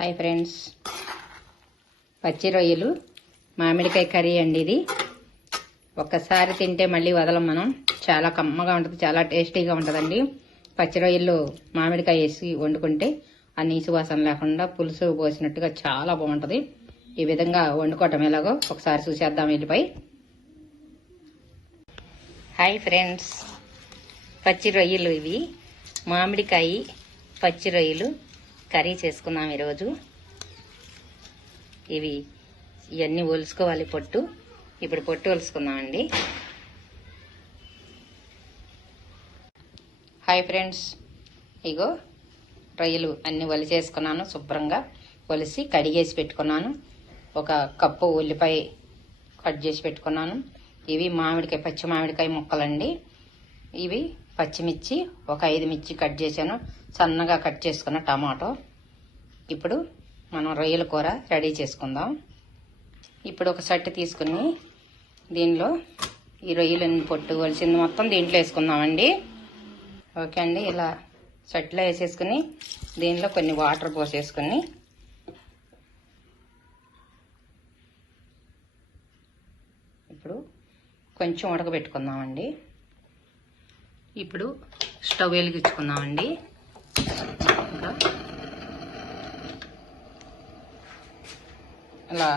Hi friends, పచ్చి రొయ్యలు మామిడికాయ కర్రీ అండి. ఇది ఒక్కసారి తింటే మళ్ళీ వదలం మనం. చాలా కమ్మగా ఉంటుంది, చాలా టేస్టీగా ఉంటుందండి. పచ్చి రొయ్యలు మామిడికాయ వేసి వండుకుంటే ఆ నీసు వాసన లేకుండా పులుసు పోసినట్టుగా చాలా బాగుంటుంది. ఈ విధంగా వండుకోవటం ఎలాగో ఒకసారి చూసేద్దాం వెళ్ళిపోయి. హాయ్ ఫ్రెండ్స్, పచ్చి రొయ్యలు ఇవి మామిడికాయ పచ్చి రొయ్యలు కర్రీ చేసుకున్నాం ఈరోజు. ఇవన్నీ ఒలుసుకోవాలి పొట్టు. ఇప్పుడు పొట్టు ఒలుసుకుందామండి. హాయ్ ఫ్రెండ్స్, ఇగో రొయ్యలు అన్నీ ఒలిచేసుకున్నాను. శుభ్రంగా ఒలిసి కడిగేసి పెట్టుకున్నాను. ఒక కప్పు ఉల్లిపాయ కట్ చేసి పెట్టుకున్నాను. ఇవి మామిడికాయ పచ్చి మామిడికాయ ముక్కలండి. ఇవి పచ్చిమిర్చి ఒక 5 మిర్చి కట్ చేశాను. సన్నగా కట్ చేసుకున్న టమాటో. ఇప్పుడు మనం రొయ్యల కూర రెడీ చేసుకుందాం. ఇప్పుడు ఒక సట్టు తీసుకుని దీనిలో ఈ రొయ్యలని పొట్టు వలిసింది మొత్తం దీంట్లో వేసుకుందామండి. ఓకే అండి, ఇలా సట్టులో వేసేసుకుని దీనిలో కొన్ని వాటర్ పోసేసుకుని ఇప్పుడు కొంచెం ఉడకబెట్టుకుందామండి. ఇప్పుడు స్టవ్ వెలిగించుకుందామండి. ఇంకా అలా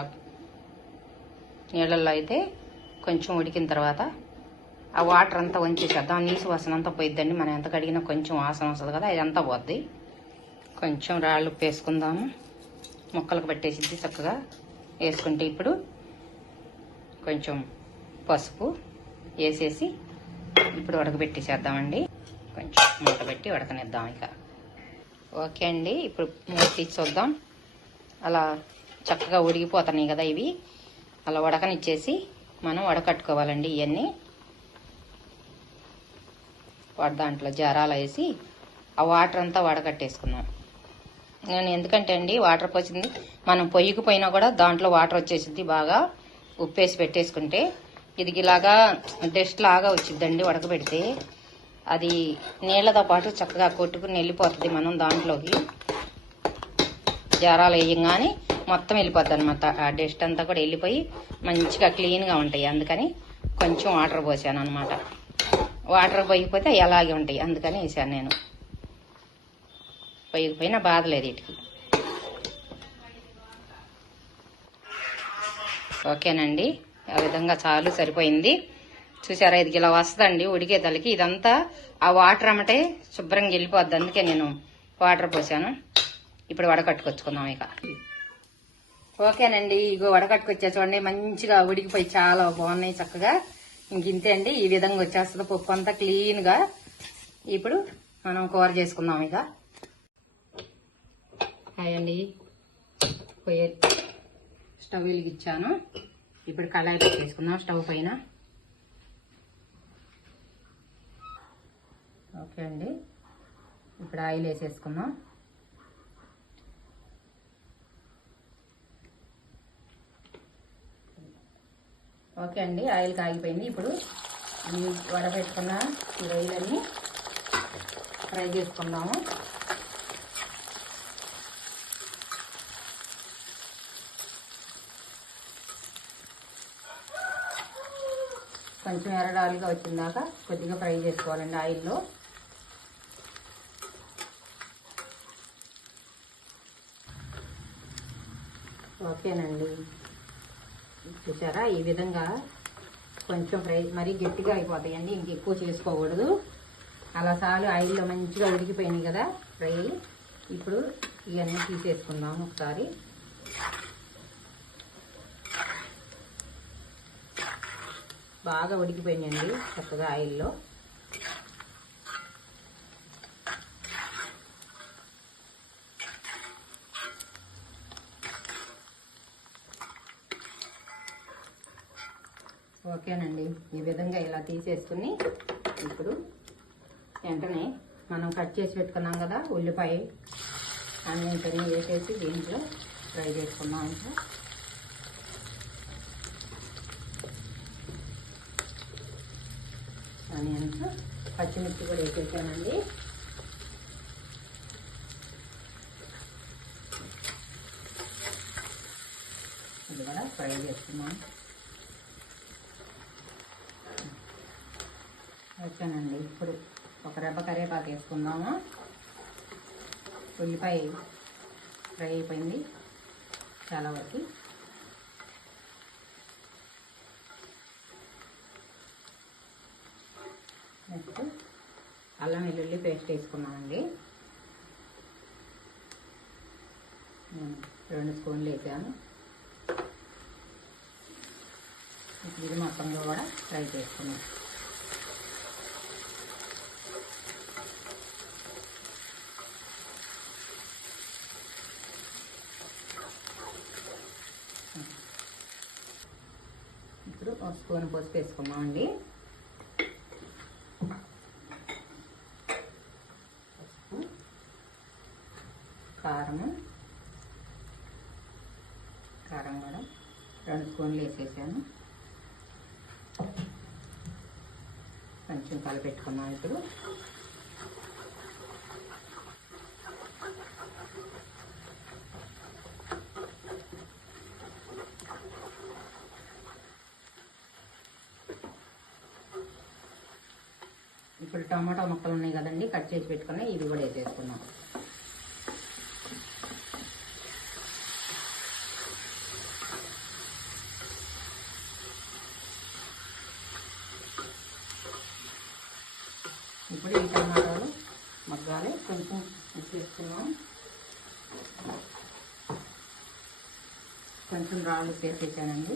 నీళ్ళల్లో అయితే కొంచెం ఉడికిన తర్వాత ఆ వాటర్ అంతా వంచేసేద్దాం. నీసు వాసన అంతా పోయిద్దండి. మనం ఎంత కడిగినా కొంచెం వాసన వస్తుంది కదా, అది అంతా పోద్ది. కొంచెం రాళ్ళు ఉప్పు వేసుకుందాము. ముక్కలకు పట్టేసిద్ది చక్కగా వేసుకుంటే. ఇప్పుడు కొంచెం పసుపు వేసేసి ఇప్పుడు ఉడకబెట్టేసేద్దామండి. కొంచెం మూత పెట్టి ఉడకనిద్దాం ఇక. ఓకే అండి, ఇప్పుడు మూత తీసి చూద్దాం. అలా చక్కగా ఉడికిపోతున్నాయి కదా ఇవి. అలా ఉడకనిచ్చేసి మనం వడకట్టుకోవాలండి. ఇవన్నీ దాంట్లో జారాలు వేసి ఆ వాటర్ అంతా వడకట్టేసుకున్నాం. నేను ఎందుకంటే అండి వాటర్ పోసింది మనం పొయ్యికి పోయినా కూడా దాంట్లో వాటర్ వచ్చేసింది. బాగా ఉప్పేసి పెట్టేసుకుంటే ఇది ఇలాగా డస్ట్ లాగా వచ్చిద్దండి. ఉడకబెడితే అది నీళ్ళతో పాటు చక్కగా కొట్టుకుని వెళ్ళిపోతుంది. మనం దాంట్లోకి జారాలు వేయంగానే మొత్తం వెళ్ళిపోద్ది అనమాట. ఆ డస్ట్ అంతా కూడా వెళ్ళిపోయి మంచిగా క్లీన్గా ఉంటాయి. అందుకని కొంచెం వాటర్ పోసాను అనమాట. వాటర్ పోయిపోతే అలాగే ఉంటాయి, అందుకని వేసాను నేను. పోయిపోయినా బాధలేదు వీటికి. ఓకేనండి, ఆ విధంగా చాలు, సరిపోయింది. చూసారా, ఇది ఇలా వస్తుందండి ఉడికేదలకి. ఇదంతా ఆ వాటర్ అమ్మటే శుభ్రంగా వెళ్ళిపోద్ది. అందుకే నేను వాటర్ పోసాను. ఇప్పుడు వడకట్టుకొచ్చుకుందాం ఇక. ఓకేనండి, ఇగో వడకట్టుకొచ్చా చూడండి. మంచిగా ఉడికిపోయి చాలా బాగున్నాయి చక్కగా. ఇంక ఇంతే అండి, ఈ విధంగా వచ్చేస్తుంది పప్పు అంతా క్లీన్గా. ఇప్పుడు మనం కూర చేసుకుందాం ఇక. హాయ్ అండి, స్టవ్ వెలిగించాను. ఇప్పుడు కళాయి పెట్టేసుకుందాం స్టవ్ పైన. ఓకే అండి, ఇప్పుడు ఆయిల్ వేసేసుకుందాం. ఓకే అండి, ఆయిల్ కాగిపోయింది. ఇప్పుడు ఈ వడపెట్టుకున్న ఈ రొయ్యలన్నీ ఫ్రై చేసుకుందాము. కొంచెం ఎర్రడాలుగా వచ్చిందాక కొద్దిగా ఫ్రై చేసుకోవాలండి ఆయిల్లో. ఓకేనండి, చూసారా, ఈ విధంగా కొంచెం ఫ్రై, మరీ గట్టిగా అయిపోతాయండి. ఇంక ఎక్కువ చేసుకోకూడదు. అలా చాలు, ఆయిల్లో మంచిగా ఉడికిపోయినాయి కదా ఫ్రై. ఇప్పుడు ఇవన్నీ తీసేసుకుందాము ఒకసారి. బాగా ఉడికిపోయినాయండి చక్కగా ఆయిల్లో. ఓకేనండి, ఈ విధంగా ఇలా తీసేసుకుని ఇప్పుడు వెంటనే మనం కట్ చేసి పెట్టుకున్నాం కదా ఉల్లిపాయ, అన్నింటినీ వేసేసి దీంట్లో ఫ్రై చేసుకున్నాం. ఇంకా ఆనియన్స్, పచ్చిమిర్చి కూడా వేసేసానండి. ఇది కూడా ఫ్రై చేసుకున్నాం. ఓకేనండి, ఇప్పుడు ఒక రెబ్బ కరివేపాకు వేసుకుందాము. ఉల్లిపాయ ఫ్రై అయిపోయింది చాలా వరకు. నెక్స్ట్ అల్లం వెల్లుల్లి పేస్ట్ వేసుకున్నామండి. 2 స్పూన్లు వేసాను. ఇది మొత్తంలో కూడా ఫ్రై చేసుకున్నాం. ఇప్పుడు 1 స్పూన్ పసుపు వేసుకున్నామండి. పసుపు, కారం కూడా 2 స్పూన్లు వేసేసాను. కొంచెం కలిపెట్టుకున్నాం. ఇప్పుడు టమాటా ముక్కలు ఉన్నాయి కదండి, కట్ చేసి పెట్టుకుని ఇవి కూడా వేసేసుకున్నాం. ఇప్పుడు ఈ టమాటాలు మగ్గాలి. కొంచెం ఉప్పు వేసుకున్నాం. కొంచెం రాళ్ళు వేసేసానండి.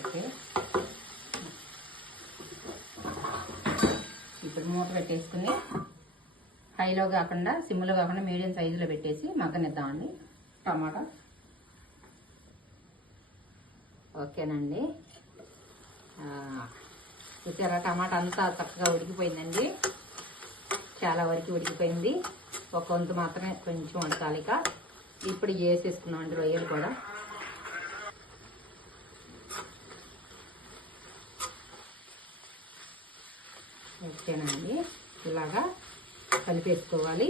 ఓకే, ఇప్పుడు మూత పెట్టేసుకుని హైలో కాకుండా సిమ్లో కాకుండా మీడియం సైజులో పెట్టేసి మగ్గనిద్దామండి టమాటా. ఓకేనండి, చూసారా టమాటా అంతా చక్కగా ఉడికిపోయిందండి. చాలా వరకు ఉడికిపోయింది. ఒక వంతు మాత్రమే కొంచెం ఉడకాలి. ఇప్పుడు వేసేసుకున్నామండి రొయ్యలు కూడా. ఓకేనండి, ఇలాగా కలిపేసుకోవాలి.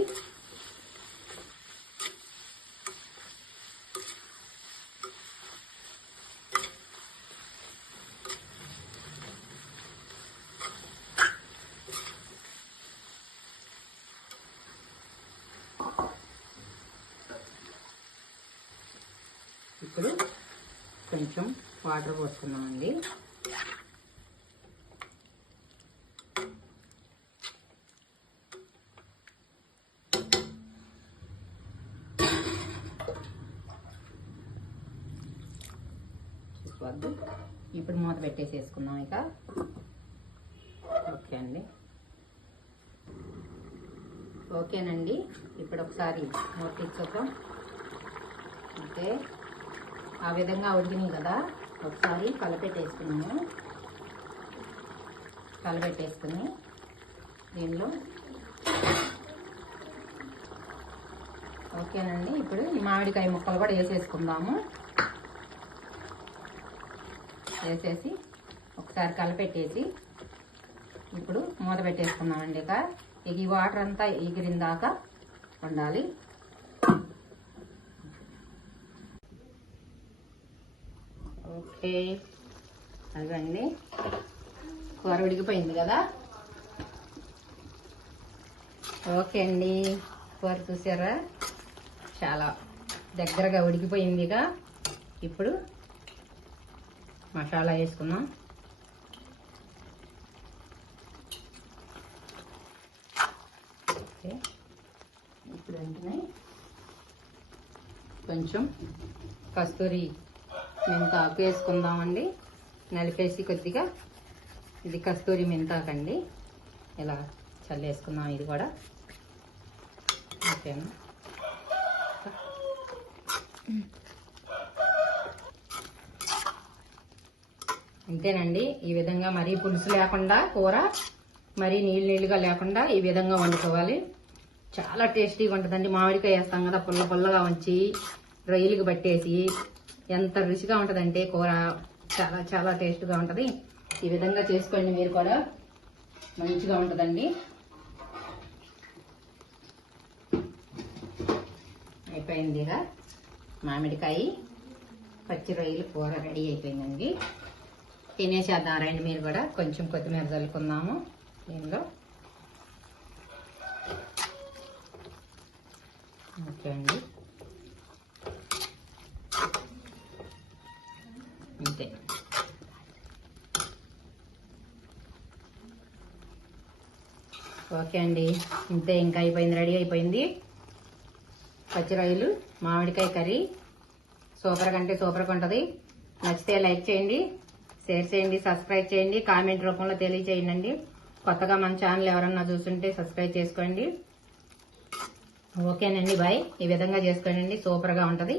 ఇప్పుడు కొంచెం వాటర్ పోసుకున్నామండి. ఇప్పుడు మూత పెట్టేసేసుకున్నాం ఇక. ఓకే అండి, ఓకేనండి, ఇప్పుడు ఒకసారి మూత తీసుకోద్దాం. ఓకే, ఆ విధంగా ఉడికినాయి కదా, ఒకసారి కలపెట్టేసుకున్నాము. కలపెట్టేసుకుని దీనిలో ఓకేనండి, ఇప్పుడు ఈ మామిడికాయ ముక్కలు కూడా వేసేసుకుందాము. వేసేసి ఒకసారి కలపెట్టేసి ఇప్పుడు మూత పెట్టేసుకున్నామండి. ఇక ఈ వాటర్ అంతా ఎగిరిన దాకా ఉండాలి. ఓకే, అదండి కూర ఉడికిపోయింది కదా. ఓకే అండి, కూర చూసారా చాలా దగ్గరగా ఉడికిపోయిందిగా. ఇప్పుడు మసాలా వేసుకున్నాం. ఓకే, ఇప్పుడు వెంటనే కొంచెం కస్తూరి మెంతాకు వేసుకుందామండి. నలిపేసి కొద్దిగా, ఇది కస్తూరి మెంతాకండి, ఇలా చల్లేసుకుందాం. ఇది కూడా ఓకేనా. అంతేనండి, ఈ విధంగా మరీ పులుసు లేకుండా కూర, మరీ నీళ్ళుగా లేకుండా ఈ విధంగా వండుకోవాలి. చాలా టేస్టీగా ఉంటుందండి. మామిడికాయ వేస్తాం కదా, పుల్ల పుల్లగా ఉంచి రొయ్యలకు పట్టేసి ఎంత రుచిగా ఉంటుందంటే కూర చాలా చాలా టేస్ట్గా ఉంటుంది. ఈ విధంగా చేసుకోండి, మీరు కూడా మంచిగా ఉంటుందండి. అయిపోయిందిగా మామిడికాయ పచ్చి రొయ్యలు కూర రెడీ అయిపోయిందండి. తినేసేద్దాం రండి. మీరు కూడా కొంచెం కొత్తిమీర చల్లుకుందాము దీనిలో. ఓకే అండి, అంతే. ఓకే అండి, ఇంతే. ఇంకా అయిపోయింది, రెడీ అయిపోయింది. పచ్చి రొయ్యలు మామిడికాయ కర్రీ సూపర్గా అంటే సూపర్గా ఉంటుంది. నచ్చితే లైక్ చేయండి, షేర్ చేయండి, సబ్స్క్రైబ్ చేయండి, కామెంట్ రూపంలో తెలియచేయండి. కొత్తగా మన ఛానల్ ఎవరన్నా చూస్తుంటే సబ్స్క్రైబ్ చేసుకోండి. ఓకేనండి, బాయ్. ఈ విధంగా చేసుకోండి, సూపర్గా ఉంటుంది.